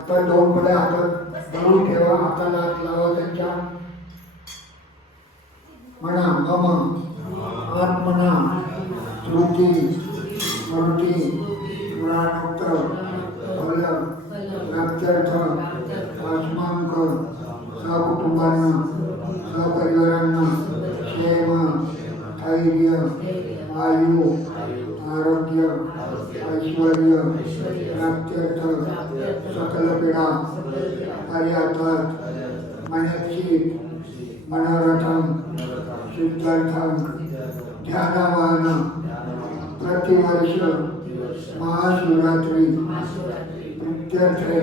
आता दोन पडे हातात धरून ठेवा, हाताला हात लावा त्यांच्या. म्हणा मम आत्मना श्रुती स्मृती पुराणोक्त फल प्राप्त्यर्थ आत्मांक सहकुटुंबांना सहपरिवारांना क्षेम धैर्य आयु आरोग्य ऐश्वर्य प्राप्त्यर्थ सकल पीडा पर्यातात मनेक्षित मनोरथम सिद्धार्थम ध्यानवान प्रतिवर्ष महाशिवरात्रि प्रीत्यर्थे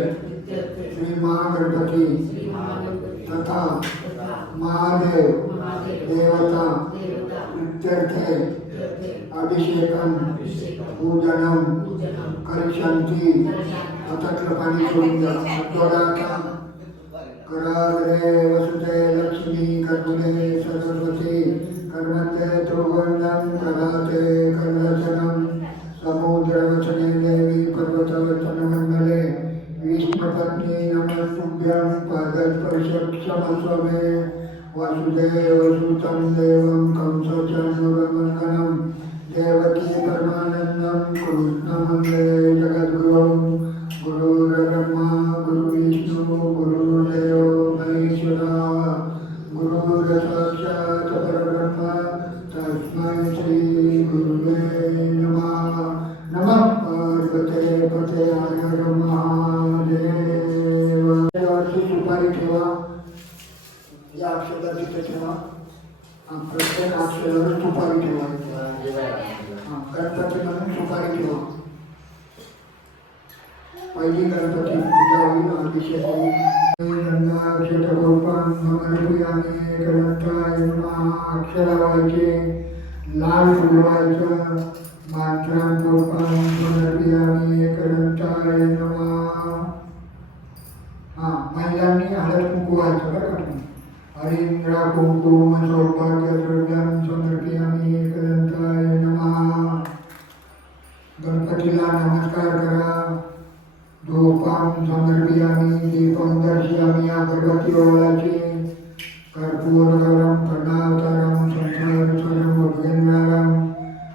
श्री महागणपति तथा महादेव देवता प्रीत्यर्थे अभिषेकम पूजनम करिष्यन्ति. हातातलं पाणी सोडून द्या. हातोडाचा कराग्रे वसुते लक्ष्मी कर्मुले सरस्वती कर्मते त्रिगुणं प्रभाते कर्वचनं समुद्रवचने देवी पर्वतवचनमण्डले विष्णुपत्नी नमस्तुभ्यं पादस्पर्शक्षमस्व मे. वासुदेवसुतं देवं कंसचाणूरमर्दनं देवकी परमानन्दं कृष्णं वन्दे जगद्गुरुं. गुरुर्ब्रह्मा गुरुर्विष्णु गुरुर्देवो महेश्वरा गुरुर्साक्षात् परब्रह्म तस्मै श्री गुरुवे नमः. नमः पार्वते पते हर महादेव. सुपारी ठेवा, या अक्षरात तिथे ठेवा. प्रत्येक अक्षरावर सुपारी ठेवा. गणपती म्हणून सुपारी ठेवा. पहिली गणपती पूजा होईल, अभिषेक होईल. गंगाक्षतरूपं समर्पयामि गणपताय नमः. अक्षर व्हायचे, लाल फुलवायचं. मंत्रांरूपं समर्पयामि गणपताय नमः. महिलांनी हळद कुंकू व्हायचं बरं का तुम्ही. हरिंद्रा कुंकुम सौभाग्य द्रव्यं समर्पयामि गणपताय नमः. गणपतीला नमस्कार करा. धूपं समर्पयामि दीपं दर्शयामि अगरबत्ती ओवाळायची. कर्पूरगौरं करुणावतारं संसारसारं भुजगेन्द्रं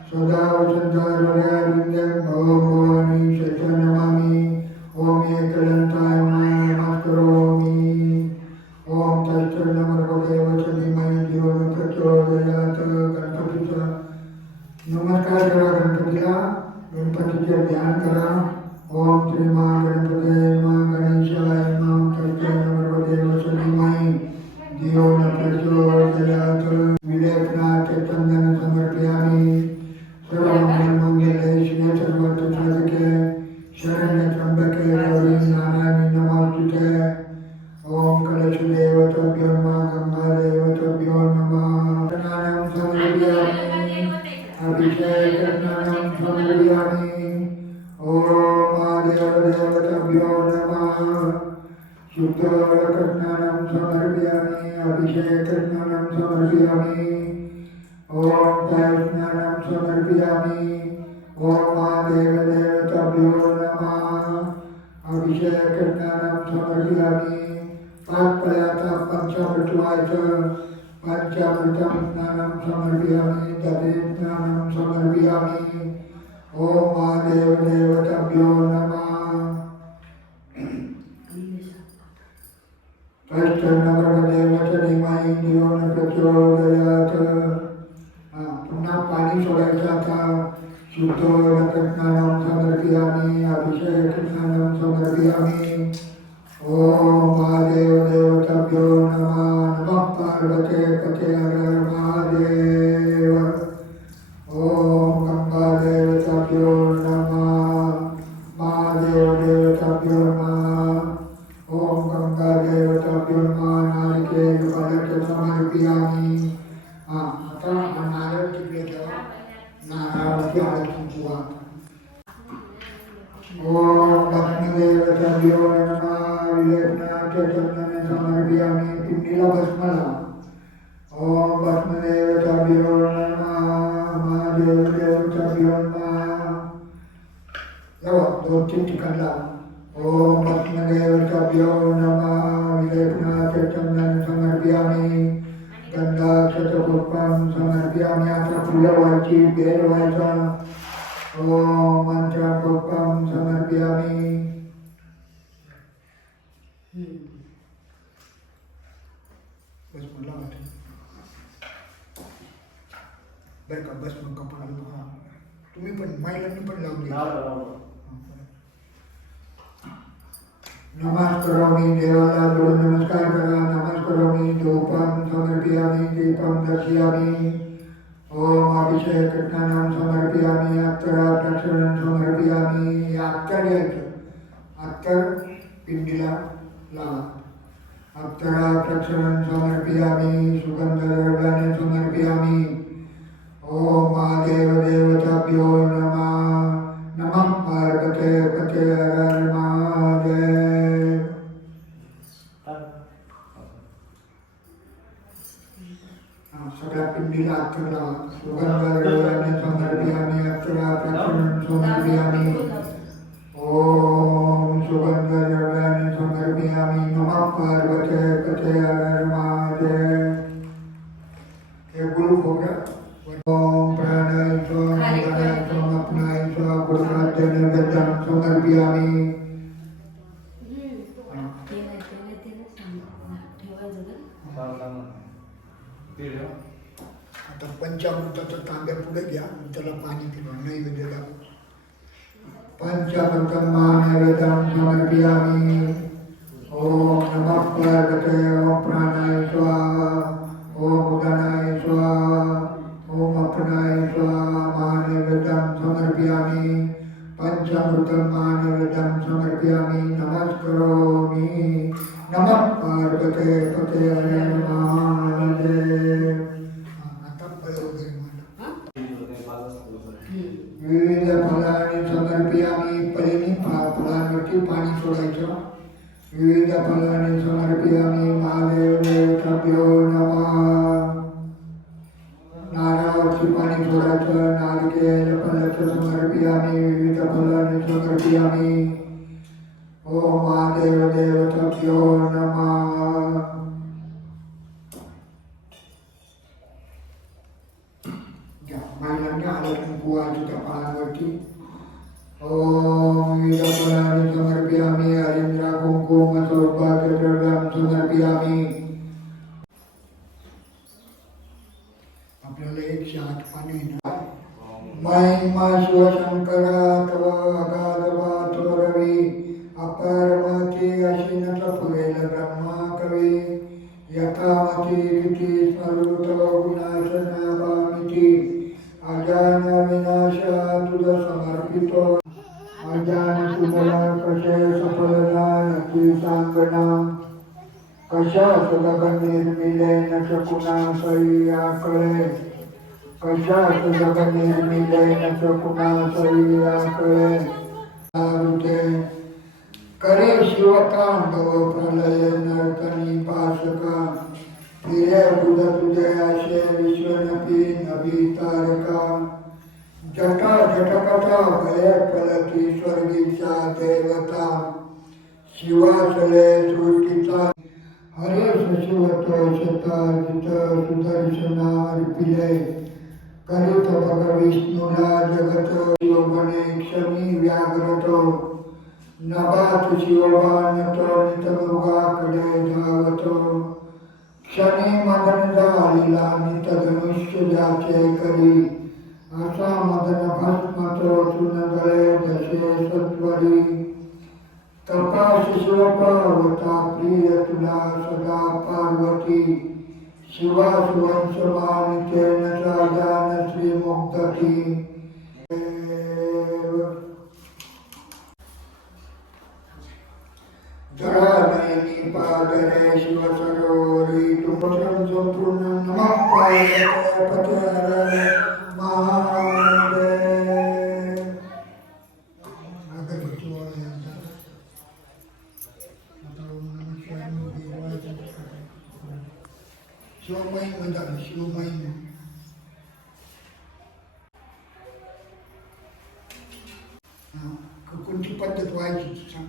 सदा वसन्तहृदयारविन्दं भवं भवानी शतं नमामि. ओम एकदन्ताय नमस्करोमि. ओम तत्सन्नमर्गदेव धीमहि धियो न प्रचोदयात्. गणपतीचा नमस्कार करा. गणपतीला गणपतीचे ध्यान करा. ओम श्री महागणपते महागणेशाय नमः. तत्सन्नमर्गदेव धीमहि धियो न प्रचोदयात्. विलेपनाथ चन्दन समर्पयामि. सर्वमङ्गलमङ्गले शिवे सर्वार्थसाधके शरण्ये त्र्यम्बके गौरी नारायणी नमोस्तुते. ओम कलशदेवताभ्यो नमः. गंगादेवताभ्यो नमः. स्नानं समर्पयामि. अभिषेकस्नानं समर्पयामि. ओम महादेवदेवताभ्यो नमः. शुद्धोदकस्नानं समर्पयामि. अभिषेकस्नानं समर्पयामि. ओम तैलस्नानं समर्पयामि. ओम महादेवदेवताभ्यो नमः. अभिषेकस्नानं समर्पयामि. पादपयाता पंचामृत व्हायचं. पंचामृतं स्नानं समर्पयामि. दधिस्नानं समर्पयामि. ओम महादेवदेवताभ्यो नमः. तत्सन्नमर्गदेव धीमहि धियो न प्रचोदयात्. पुन्हा पाणी सोडायचं. आता शुद्धोदकस्नानं समर्पयामि. अभिषेकस्नानं समर्पयामि. ओम महादेवदेवताभ्यो नमः. नमः पार्वते पते हर महादेव. ओम गंगादेवताभ्यो नमः. महादेवदेवताभ्यो नमः. ओम गंगादेवताभ्यो नमः. नारिकेलफलं समर्पयामि. आता नारळ तिकडे ठेवा. नारळावरती हळद कुंकू वाहा. ओम लक्ष्मीदेवताभ्यो नमः. विलेपनाथ चन्दन समर्पयामि. पिंडीला भस्म लावा. ओम भस्मदेवताभ्यो नमः. महादेवदेवताभ्यो नमः. 2-3 ठिकाण लावा. ओम भस्मदेव देवताभ्यो नमः विलेपनाचंदन समर्पयामि गंधाक्षतपुष्पं समर्पयामि आता फुलं व्हायची बेल व्हायचा ओम मंत्रपुष्पं समर्पयामि बस मला बरं का बस मग कपडा तुम्ही पण महिलांनी पण लावली नमस्कारामि देवाला दोन नमस्कार करा नमस्कारामि धूपं समर्पयामि दीपं दर्शयामि ओम अभिषेक स्नानं समर्पयामि अत्तरा प्रक्षालनं समर्पयामि अत्तर घ्यायचं अत्तर पिंडीला लावा अत्तरा प्रक्षालनं समर्पयामि सुगंधद्रव्याणि समर्पयामि ओम महादेव देवताभ्यो नमः नमः पार्वते पते हर हर महादेव सगळ्या पिंडीला अत्तर लावा सुगंधद्रव्याणि समर्पयामि अत्तरा प्रक्षालनं समर्पयामि ओम सुगंधद्रव्याणि समर्पयामि नमः पार्वते पते हर हर महादेव हे गुरु खोबरा ओम प्राणाय स्वाहा उदानाय स्वाहा अपनाय स्वाहा गुरुराज्य नैवेद्यं समर्पयामि आता पंचामृताचं तांब्या पुढे घ्या त्याला पाणी पिवा नैवेद्य दाखव पंचामृतं महानैवेद्यं समर्पयामि ओम नमः पार्वते ओम प्राणाय स्वाहा ओम उदानाय स्वाहा ओम अपनाय स्वाहा महानैवेद्यं समर्पयामि पंचामृतं महानैवेद्यं समर्पयामि नमस्करोमि नमः पार्वते पते हर हर महादेव आता फळ वगैरे मांडा विविध फलांनी समर्पयामि पलीनी फळांवरती पाणी सोडायचं विविध फलांनी समर्पयामि महादेव देवताभ्यो नमः नारळावरती पाणी सोडायचं नारिकेल फलाचं समर्पयामि विविध फलांनी समर्पयामि ओम महादेव देवताभ्यो नमः महिलांनी हळद कुंकू वाहायचं त्या फळांवरती ओम विविध फलांनी समर्पयामि हरिद्रा कुंकुम सौभाग्यद्रव्यं समर्पयामि आपल्याला 108 पाणी महिमा शिवशंकरा तव अगाधवा रवी अपारमती अशीनच पुरेल ब्रह्मा कवी यथामती किती स्मरुत गुणाशनाभामिती अजान विनाशा तुझ समर्पितो अजान तुझला कशे सफलना नक्की सांगना कशा सदग निर्मिले न शकुना सई आकळे कशा सदग निर्मिले न शकुना सई आकळे आरुते करे शिवतांडव प्रलय नर्तनी पासका फिरे बुध तुझे आशे विश्वनपी नभी तारका जटा जटकटा भय फलती स्वर्गीचा देवता शिवासले सृष्टीचा हरे सशिवत शताजित सुदर्शनार्पिले करित भग विष्णुला जगत शिवबने क्षमी व्याघ्रत नभात शिवबानत नितमृगाकडे धावत क्षणी मदन झालीला नित धनुष्य ज्याचे करी असा मदन भस्म चोचून गळे जसे सत्वरी तपास शिवपावता प्रिय तुला सदा पार्वती शिवा सुवंशमानिते न जान श्री मुक्तती जरानयनी पादरे शिव सरोवरी तुमचं संपूर्ण नमः पार्वते पते हर हर महादेव शिवमयी म्हणतात शिवमयी कोणती पद्धत व्हायची सांग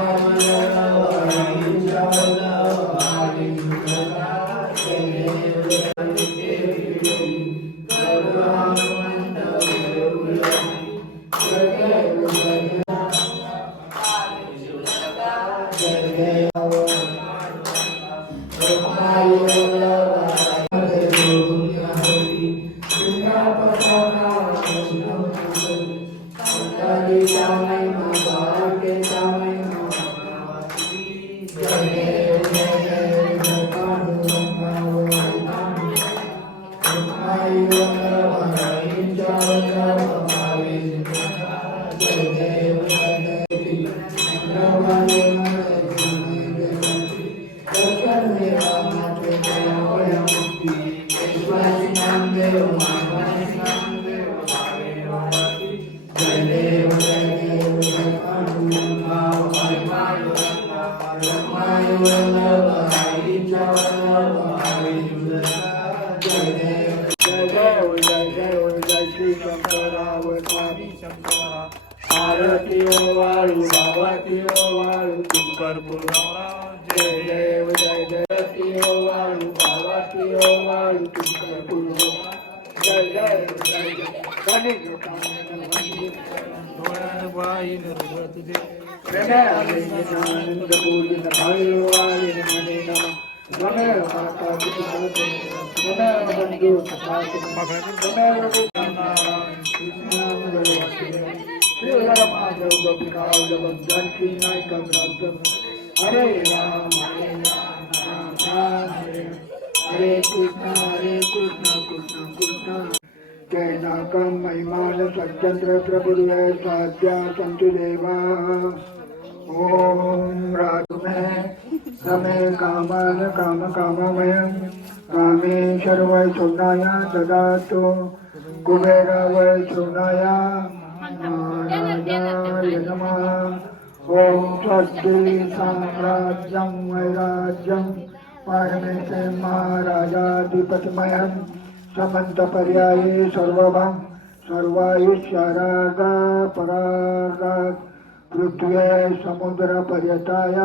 आरती वाळू भावाती वाळू भरपूर जय देव जय देवती वाळू भावाती वाळू भरपूर जय जय जय आनंद पूर्ण भाई वाली मने नम गणे माता गणे बंधु हरे राम हरे कृष्ण कृष्ण कृष्ण जय नाकम महिमान सत्यंत्र प्रभुदेव साध्या संतु देवा ओम राधु में समे कामान काम काममयं कामेश्वर वै सोनाय ददातु कुबेर वै सोनाय नारायणाय नमः ओम स्वस्ति साम्राज्यं वैराज्यं पारमेते महाराजाधिपतिमयं समन्तपर्याये सर्वभं सर्वायुष्यारागा परागा पृथ्वी समुद्र पर्यताय